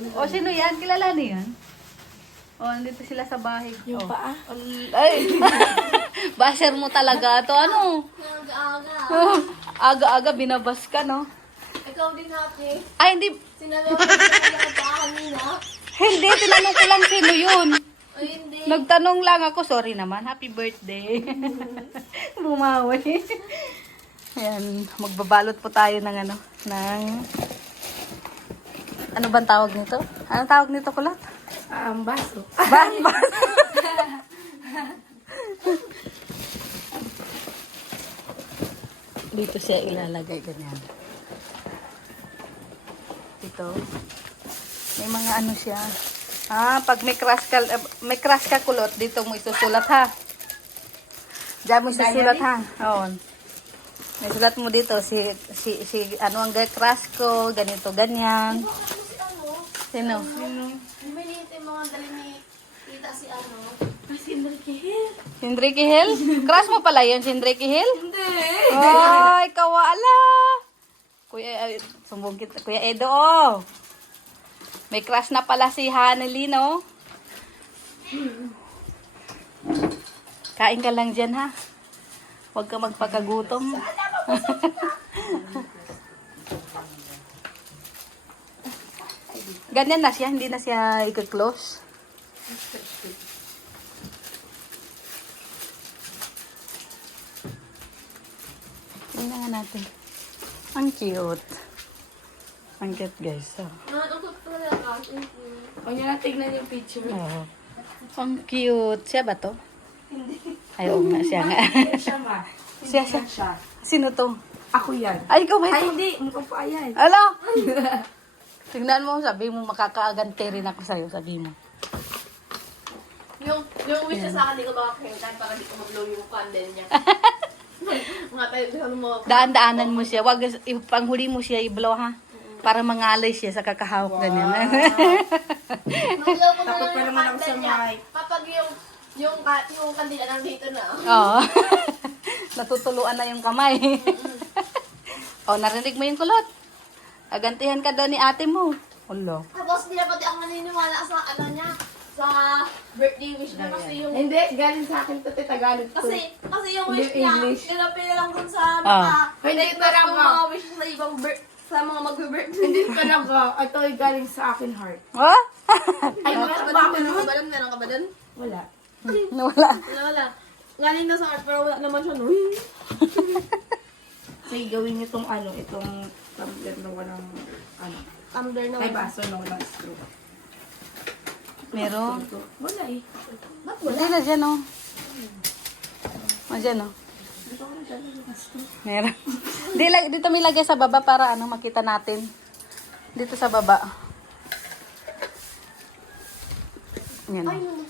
O, sino yan? Kilala niyo yan? O, andito sila sa bahay. Yung paa. Ay! Basher mo talaga to. Ano? Aga-aga. Aga-aga, binabas ka, no? Ikaw din, Happy. Ay, hindi. Sinalaw ko na pa kanina. Hindi, tinanong ko lang sino yun. Ay, hindi. Nagtanong lang ako. Sorry naman. Happy birthday. Bumawi. Ayan, magbabalot po tayo ng ano, ng... Ano bang tawag nito? Anong tawag nito, kulot? Baso. Baso. Dito siya ilalagay ganyan. Dito. May mga ano siya. Pag may crush ka kulot, dito mo isusulat ha. Diyan mo isusulat ha. Oo. May sulat mo dito si ano ang crush ko, ganito ganyan. Sino? Maliit yung mga dali ni tita si ano. Si Enrique Hill. Si Enrique Hill? Crush mo pala yun, si Enrique Hill? Hindi. Ay, kawala. Kuya, sumbong kita. Kuya Edo, oh. May crush na pala si Haneli, no? Kain ka lang dyan, ha? Huwag ka magpakagutom. Ganyan na siya, hindi na siya i-close. Tingnan nga natin. Ang cute. Ang cute, guys. Oh. Nakatutok talaga. Huwag niyo na tignan yung picture. Oh. Ang cute. Siya ba to? Hindi. Ay, oo nga, siya nga. Siya ma. Siya. Sino to? Ako yan. Ay, ikaw ba ito? Ay, hindi. Mukha pa yan. Alo? Tingnan mo, sabi mo, makakaagante rin ako sa'yo, sabi mo. Yung wish niya sa akin, di ko makakahintan para di ko mag-blow yung candle niya. Mga tayo, di ko mo. Daan-daanan mo siya. Wag, panghuli mo siya i-blow, ha? Para mangalay siya sa kakahawak ganyan. Mag-blow ko na Takot lang pa yung naman ako sa candle niya. mic. Kapag yung kandila nandito na. Oo. Natutuluan na yung kamay. Oh, narinig mo yung kulot. Agantihan ka doon ni ate mo. Ulo. Tapos di na pati ako naniniwala sa ano niya. Sa birthday wish niya kasi yung... Hindi, galing sa akin to, Tagalog to. Kasi yung Hindi wish niya, English. tinapin na lang dun sa Hindi like, talaga. yung mga wish sa ibang sa mga mag-birthday. Hindi talaga. Ito ay galing sa akin heart. Oh? Ay, Meron wala ka ba ba ako dun? nun? Meron ka ba dun? Wala. Wala. Wala. Galing na sa art pero wala naman siya no. Sige, gawin niyo itong ano, itong tablet na walang ano. Tumbler na. Ay, baso na walang straw. Meron. Wala eh. Ba't Hindi na dyan, oh. Dyan, oh. Dito ko na galing yung straw. Meron. Dito may lagay sa baba para ano makita natin. Dito sa baba. Yan. Ay, naman.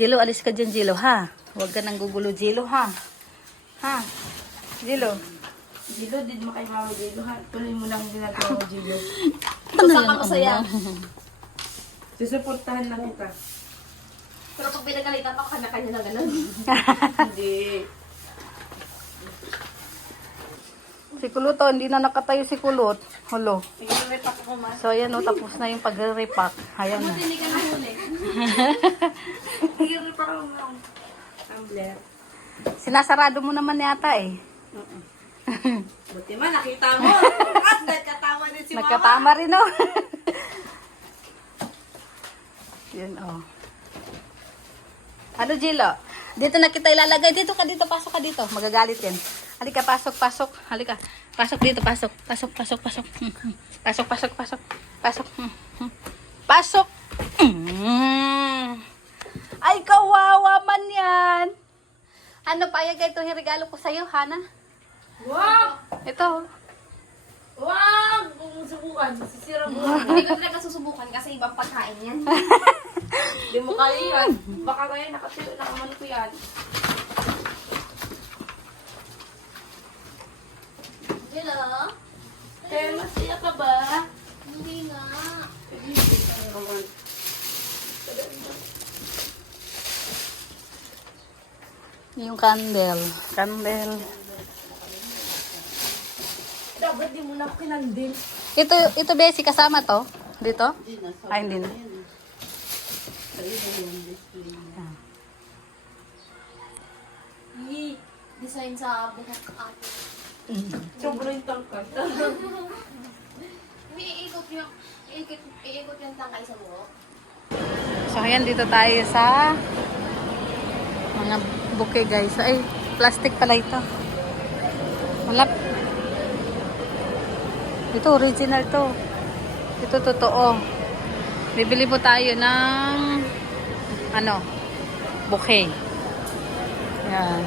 Jilo, alis ka dyan, Jilo, ha? Huwag ka nang gugulo, Jilo, ha? Ha? Jilo. Gilo, did mo kay Mama Gilo ha. Tuloy mo lang ginagawa mo, Gilo. So, saan ka masaya? Susuportahan na kita. Pero pag pinagalitan pa, kanya-kanya na ganun. Hindi. Si Kulot, oh, hindi na nakatayo si Kulot. Hulo. Tingnan-repack ako, Ma. So, ayan, oh, tapos na yung pagre-repack. Ayan na. Hindi ka nahuli. Tingnan-repack ako, Ma. Tumbler. Sinasarado mo naman yata, eh. Buti man, nakita mo. At nagkatawa din si Mama. Nagkatama rin, oh. Yan, oh. Ano, Jilo? Dito na kita ilalagay. Dito ka, dito. Pasok ka dito. Magagalit yan. Halika, pasok, pasok. Halika. Pasok dito, pasok. Pasok, pasok, pasok. Pasok, pasok, pasok. Pasok. Pasok. Ay, kawawa man yan. Ano, payag ito yung regalo ko sa'yo, Hana? Wag! Ito. Wag! Kung subukan, sisira mo. Hindi ko talaga susubukan kasi ibang pagkain yan. Hindi mo kaya yan. Baka kaya nakatilo, nakamano ko yan. Hello? Kaya masaya ka ba? Hindi nga. Yung candle. Candle. Dapat di mo na kinandil. Ito Bessie, kasama to? Dito? Hindi na. Ay, hindi na. Sa iba yung display niya. Design sa buhok ate. Sobrang tangkad. Hindi, iikot yung tangkay sa buhok. So, ayan, dito tayo sa mga bouquet, guys. Ay, plastic pala ito. Wala. Ito, original to. Ito, totoo. Bibili po tayo ng bouquet. Ayan.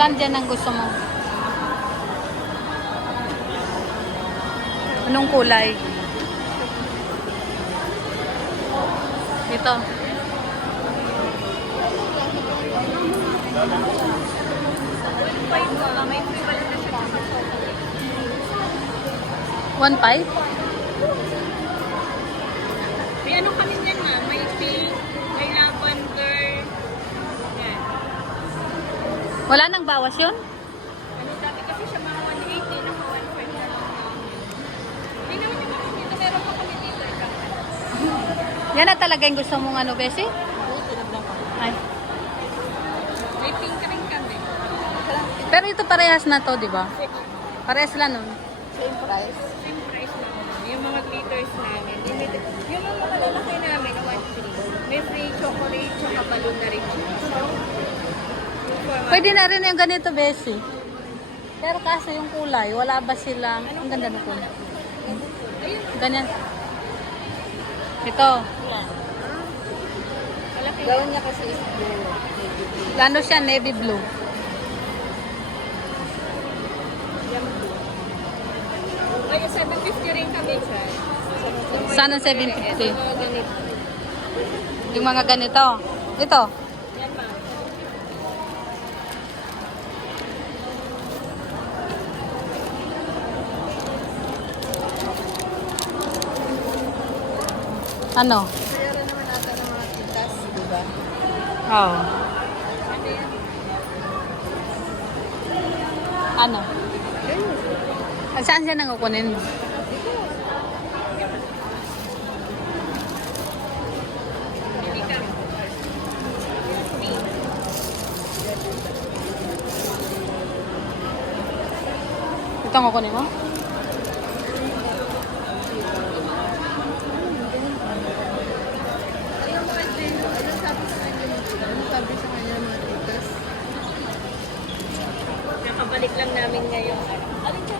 Saan dyan ang gusto mo? Anong kulay? Ito. One five? May ano kami dyan ma, may pink, may lavender. Yan. Wala nang bawas yun? Ano dati kasi siya mga 180, naka 1.5 na lang namin. Hindi naman yung mga dito, meron pa kami dito. Yan na talaga yung gusto mong Bessie? Ay. May pink rin kami. Pero ito parehas na to, di ba? Parehas lang nun. Same price. Same price lang. Yung mga glitters namin. Limited. Yung mga malalaki namin, na 1.3. May free chocolate, tsaka balloon na rin siya. Pwede na rin yung ganito, Bessie. Pero kaso yung kulay, wala ba silang... Ang ganda ng kulay. Ganyan. Ito. Gawin niya kasi is blue. Ano siya? Navy blue. Ay, 750 rin kami siya. Sana 750. Ito, ganito. Yung mga ganito. Ito. Yan ma. Ano? Meron naman ata ng mga titas, di ba? Oo. Ano yan? Ano? Saan siya nangukunin? Hindi ka. Ito ang kukunin mo? Ano sabi sa kanya mga titas? Nakabalik lang namin ngayon. Alin siya?